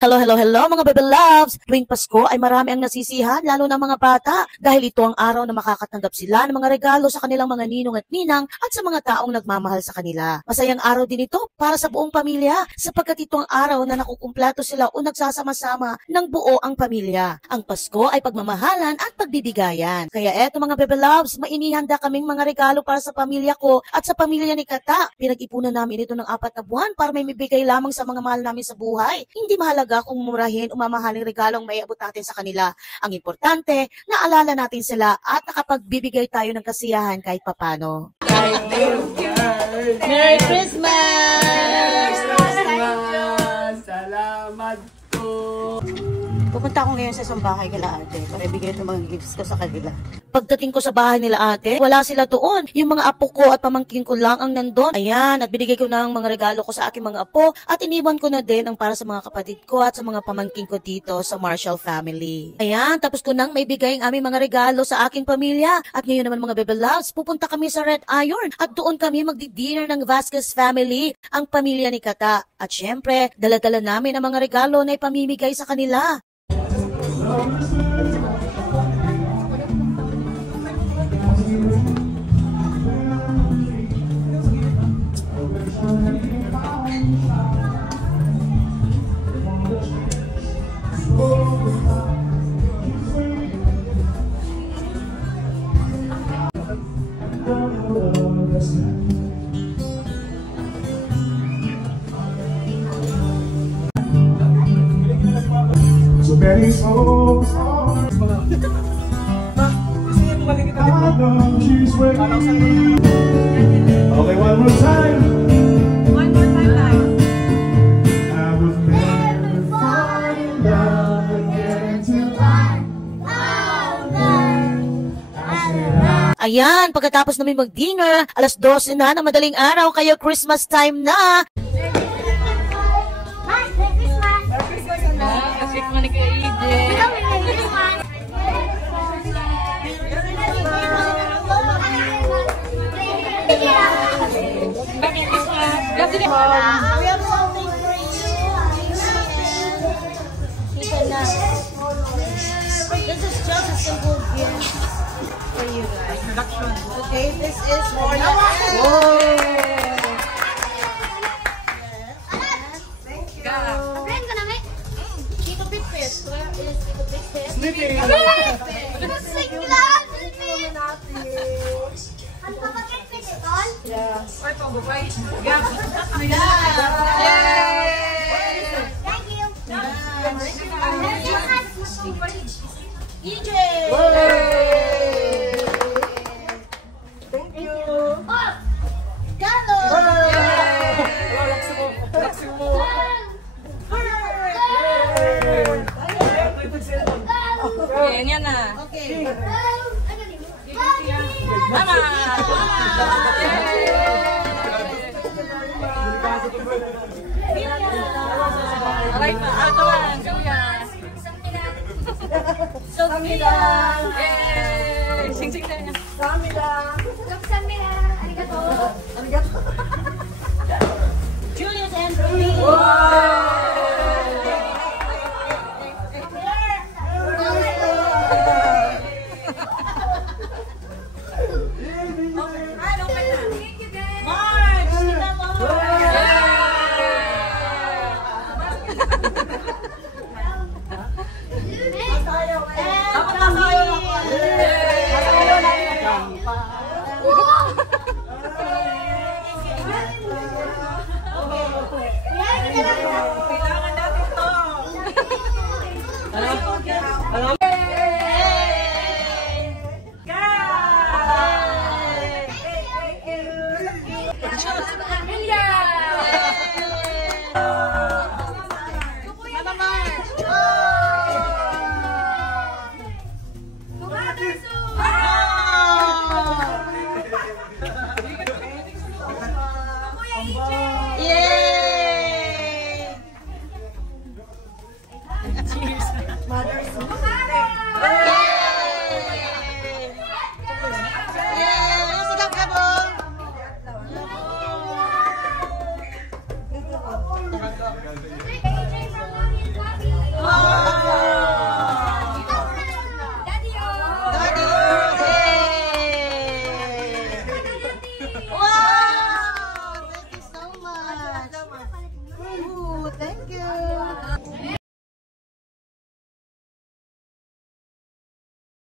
Hello, hello, hello mga baby loves! Tuwing Pasko ay marami ang nasisihan, lalo na mga bata, dahil ito ang araw na makakatanggap sila ng mga regalo sa kanilang mga ninong at ninang at sa mga taong nagmamahal sa kanila. Masayang araw din ito para sa buong pamilya sapagkat ito ang araw na nakukumpleto sila o nagsasama-sama ng buo ang pamilya. Ang Pasko ay pagmamahalan at pagbibigayan. Kaya eto mga baby loves, mainihanda kaming mga regalo para sa pamilya ko at sa pamilya ni Kata. Pinag-ipunan namin ito ng 4 na buwan para may mibigay lamang sa mga mahal namin sa buhay. Hindi mahalaga kung murahin o mamahaling regalong may abot natin sa kanila. Ang importante, naalala natin sila at nakapagbibigay tayo ng kasiyahan kahit papano. Merry Christmas! Salamat po! Pupunta ako ngayon sa isang bahay kila ate para ibigay itong mga gifts ko sa kanila. Pagdating ko sa bahay nila ate, wala sila doon. Yung mga apo ko at pamangkin ko lang ang nandun. Ayan, at binigay ko ng mga regalo ko sa aking mga apo at iniwan ko na din ang para sa mga kapatid ko at sa mga pamangkin ko dito sa Marshall family. Ayan, tapos ko nang may bigay ang aming mga regalo sa aking pamilya. At ngayon naman mga baby loves, pupunta kami sa Red Iron at doon kami magdi-dinner ng Vasquez family, ang pamilya ni Kata. At syempre, dala-dala namin ang mga regalo na ipamimigay sa kanila. So many souls I know she's waiting. Okay, one more time. One more time, like. I was never fall in love again till Ayan, pagkatapos namin mag-dinner, alas 12 na ng madaling araw, kaya Christmas time na. We have something for you. This is just a simple gift for you guys. Okay, this is for you. Thank you. Tito Pipit. Where is Tito Pipit? sleeping. Yeah. EJ! Thank you! Carlos! Yan na. Okay. Mama! Alright na. Ito lang. Samila! Yay! Sing-sing na niya. Samila! Samila! Arigato! Arigato! Julius and Rudy! Mother's